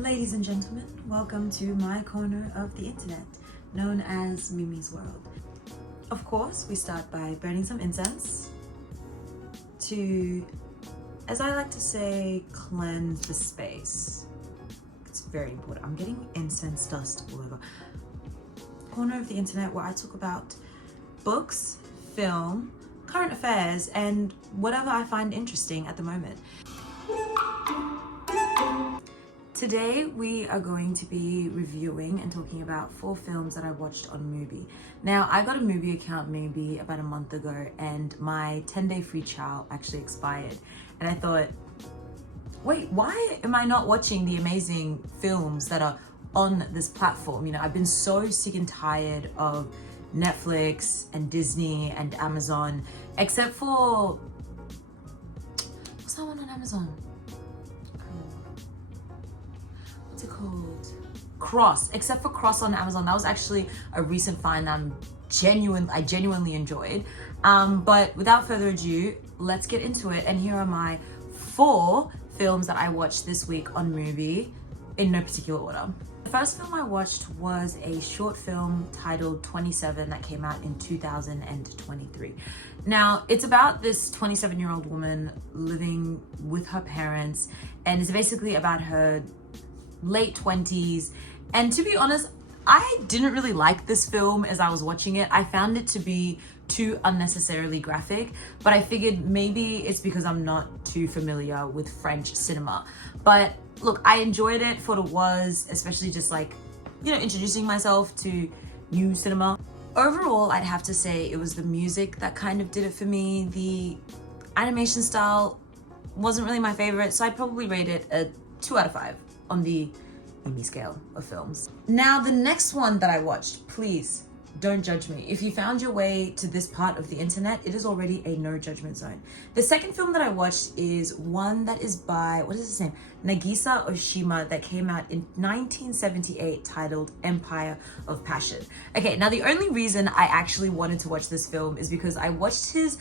Ladies and gentlemen, welcome to my corner of the internet, known as Mimi's World. Of course, we start by burning some incense to, as I like to say, cleanse the space. It's very important. I'm getting incense dust all over. Corner of the internet where I talk about books, film, current affairs, and whatever I find interesting at the moment. Today we are going to be reviewing and talking about 4 films that I watched on MUBI. Now, I got a MUBI account maybe about a month ago and my 10-day free trial actually expired. And I thought, wait, why am I not watching the amazing films that are on this platform? You know, I've been so sick and tired of Netflix and Disney and Amazon, except for, what's that one on Amazon? What's it called? Cross. Except for Cross on Amazon. That was actually a recent find that I genuinely enjoyed. But without further ado, let's get into it. And here are my 4 films that I watched this week on MUBI in no particular order. The first film I watched was a short film titled 27 that came out in 2023. Now, it's about this 27-year-old woman living with her parents, and it's basically about her late 20s. And to be honest, I didn't really like this film as I was watching it. I found it to be too unnecessarily graphic, but I figured maybe it's because I'm not too familiar with French cinema. But look, I enjoyed it for what it was, especially just like, you know, introducing myself to new cinema. Overall, I'd have to say it was the music that kind of did it for me. The animation style wasn't really my favorite, so I'd probably rate it a 2 out of 5 on the MUBI scale of films. Now, the next one that I watched, please don't judge me. If you found your way to this part of the internet, it is already a no judgment zone. The second film that I watched is one that is by, what is his name? Nagisa Oshima, that came out in 1978, titled Empire of Passion. Okay, now the only reason I actually wanted to watch this film is because I watched his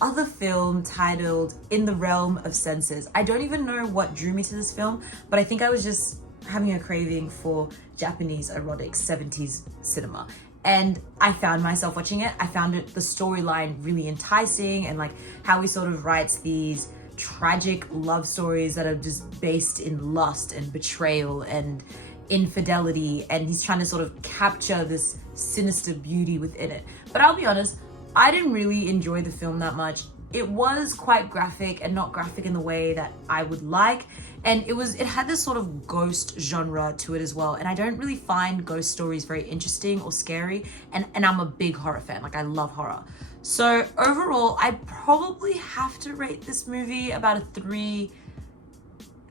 other film titled In the Realm of Senses. I don't even know what drew me to this film, but I think I was just having a craving for Japanese erotic 70s cinema. And I found myself watching it. I found the storyline really enticing, and like how he sort of writes these tragic love stories that are just based in lust and betrayal and infidelity, and he's trying to sort of capture this sinister beauty within it. But I'll be honest, I didn't really enjoy the film that much. It was quite graphic, and not graphic in the way that I would like. And it had this sort of ghost genre to it as well. And I don't really find ghost stories very interesting or scary. And I'm a big horror fan. Like, I love horror. So overall, I probably have to rate this movie about a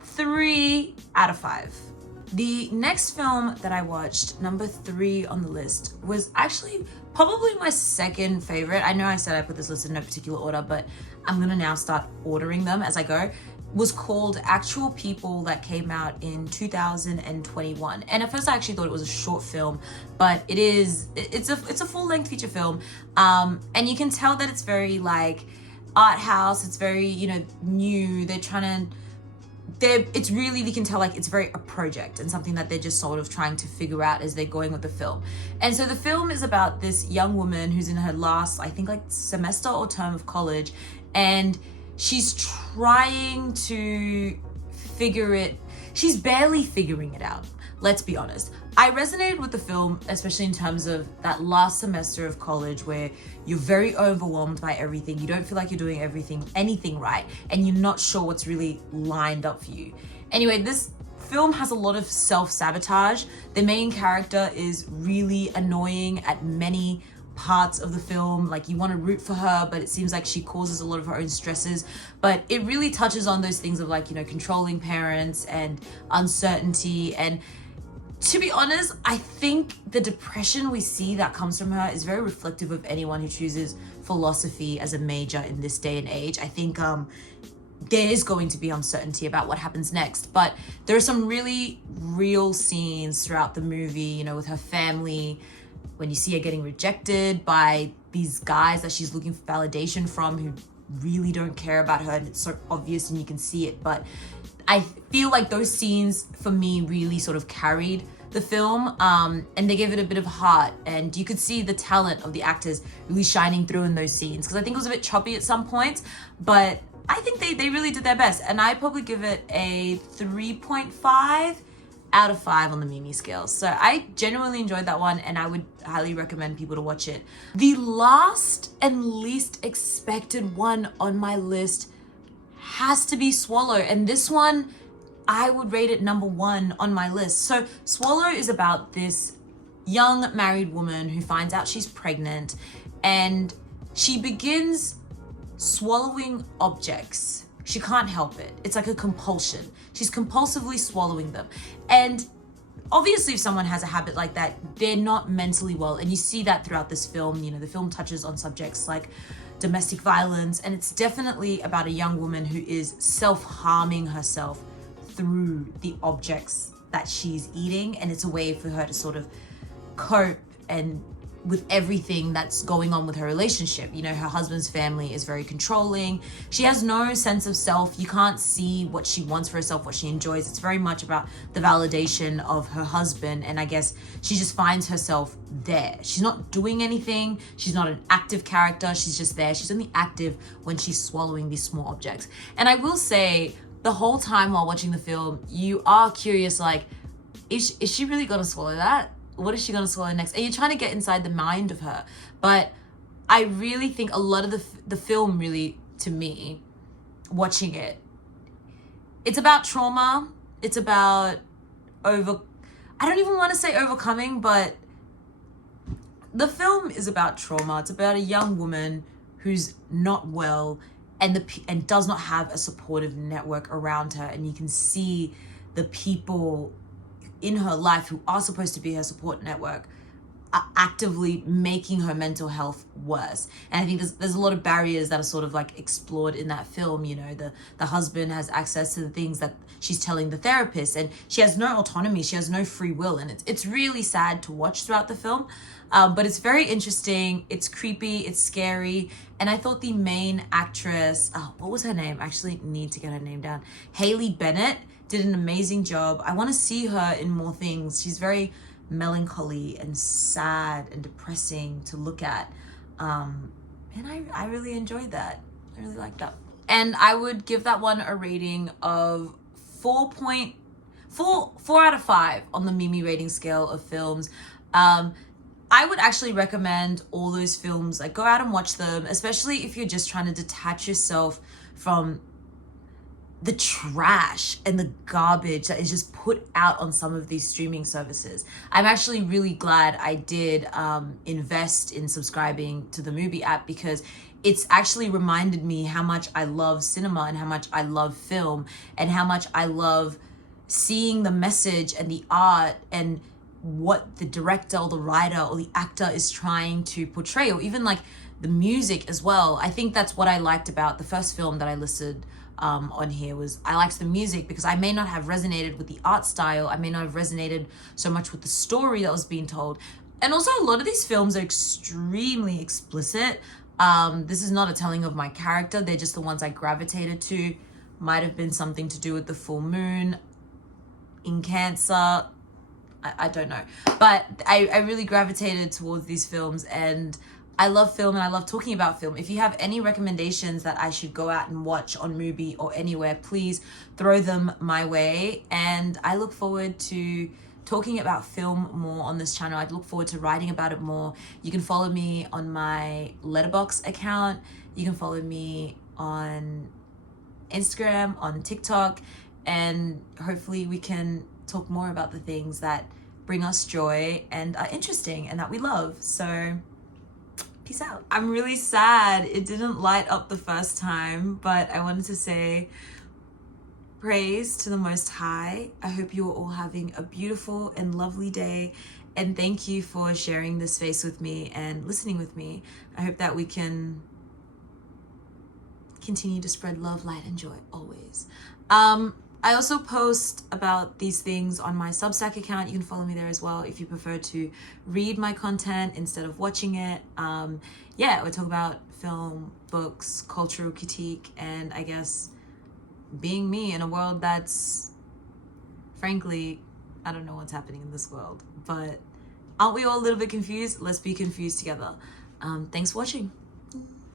3 out of 5. The next film that I watched, number 3 on the list, was actually probably my second favorite. I know I said I put this list in no particular order, but I'm gonna now start ordering them as I go. Was called Actual People, that came out in 2021. And at first I actually thought it was a short film, but it's a full-length feature film. And you can tell that it's very like art house. It's very, you know, new. It's really, you can tell like it's very a project and something that they're just sort of trying to figure out as they're going with the film. And so the film is about this young woman who's in her last, I think like semester or term of college, and she's trying to she's barely figuring it out. Let's be honest. I resonated with the film, especially in terms of that last semester of college where you're very overwhelmed by everything. You don't feel like you're doing anything right, and you're not sure what's really lined up for you. Anyway, this film has a lot of self-sabotage. The main character is really annoying at many parts of the film. Like, you want to root for her, but it seems like she causes a lot of her own stresses. But it really touches on those things of like, you know, controlling parents and uncertainty. And to be honest, I think the depression we see that comes from her is very reflective of anyone who chooses philosophy as a major in this day and age. I think there is going to be uncertainty about what happens next, but there are some really real scenes throughout the movie, you know, with her family, when you see her getting rejected by these guys that she's looking for validation from, who really don't care about her, and it's so obvious and you can see it. But I feel like those scenes for me really sort of carried the film, and they gave it a bit of heart, and you could see the talent of the actors really shining through in those scenes, because I think it was a bit choppy at some points, but I think they really did their best, and I probably give it a 3.5 out of 5 on the MUBI scale. So I genuinely enjoyed that one, and I would highly recommend people to watch it. The last and least expected one on my list has to be Swallow, and this one I would rate it number 1 on my list. So Swallow is about this young married woman who finds out she's pregnant, and she begins swallowing objects. She can't help it. It's like a compulsion. She's compulsively swallowing them. And obviously if someone has a habit like that, they're not mentally well. And you see that throughout this film. You know, the film touches on subjects like domestic violence, and it's definitely about a young woman who is self-harming herself through the objects that she's eating. And it's a way for her to sort of cope and with everything that's going on with her relationship. You know, her husband's family is very controlling. She has no sense of self. You can't see what she wants for herself, what she enjoys. It's very much about the validation of her husband. And I guess she just finds herself there. She's not doing anything. She's not an active character. She's just there. She's only active when she's swallowing these small objects. And I will say, the whole time while watching the film, you are curious, like, is she really gonna swallow that? What is she gonna swallow next? And you're trying to get inside the mind of her. But I really think a lot of the film really, to me, watching it, it's about trauma. It's about I don't even want to say overcoming, but the film is about trauma. It's about a young woman who's not well and does not have a supportive network around her. And you can see the people in her life who are supposed to be her support network are actively making her mental health worse. And I think there's a lot of barriers that are sort of like explored in that film. You know, the husband has access to the things that she's telling the therapist, and she has no autonomy, she has no free will, and it's really sad to watch throughout the film. But it's very interesting, it's creepy, it's scary, and I thought the main actress, what was her name? I actually need to get her name down. Haley Bennett did an amazing job. I want to see her in more things. She's very melancholy and sad and depressing to look at. And I really enjoyed that. I really liked that. And I would give that one a rating of 4 out of 5 on the MUBI rating scale of films. I would actually recommend all those films. Like, go out and watch them, especially if you're just trying to detach yourself from the trash and the garbage that is just put out on some of these streaming services. I'm actually really glad I did invest in subscribing to the MUBI app, because it's actually reminded me how much I love cinema and how much I love film and how much I love seeing the message and the art and what the director or the writer or the actor is trying to portray, or even like the music as well. I think that's what I liked about the first film that I listed on here. Was I liked the music because I may not have resonated with the art style, I may not have resonated so much with the story that was being told. And also a lot of these films are extremely explicit. This is not a telling of my character, they're just the ones I gravitated to. Might have been something to do with the full moon in Cancer, I don't know, but I really gravitated towards these films, and I love film and I love talking about film. If you have any recommendations that I should go out and watch on MUBI or anywhere, please throw them my way. And I look forward to talking about film more on this channel. I'd look forward to writing about it more. You can follow me on my Letterboxd account. You can follow me on Instagram, on TikTok, and hopefully we can talk more about the things that bring us joy and are interesting and that we love. So peace out. I'm really sad it didn't light up the first time, but I wanted to say praise to the Most High. I hope you are all having a beautiful and lovely day, and thank you for sharing this space with me and listening with me. I hope that we can continue to spread love, light, and joy always. I also post about these things on my Substack account. You can follow me there as well if you prefer to read my content instead of watching it. Yeah, we talk about film, books, cultural critique, and I guess being me in a world that's, frankly, I don't know what's happening in this world, but aren't we all a little bit confused? Let's be confused together. Thanks for watching.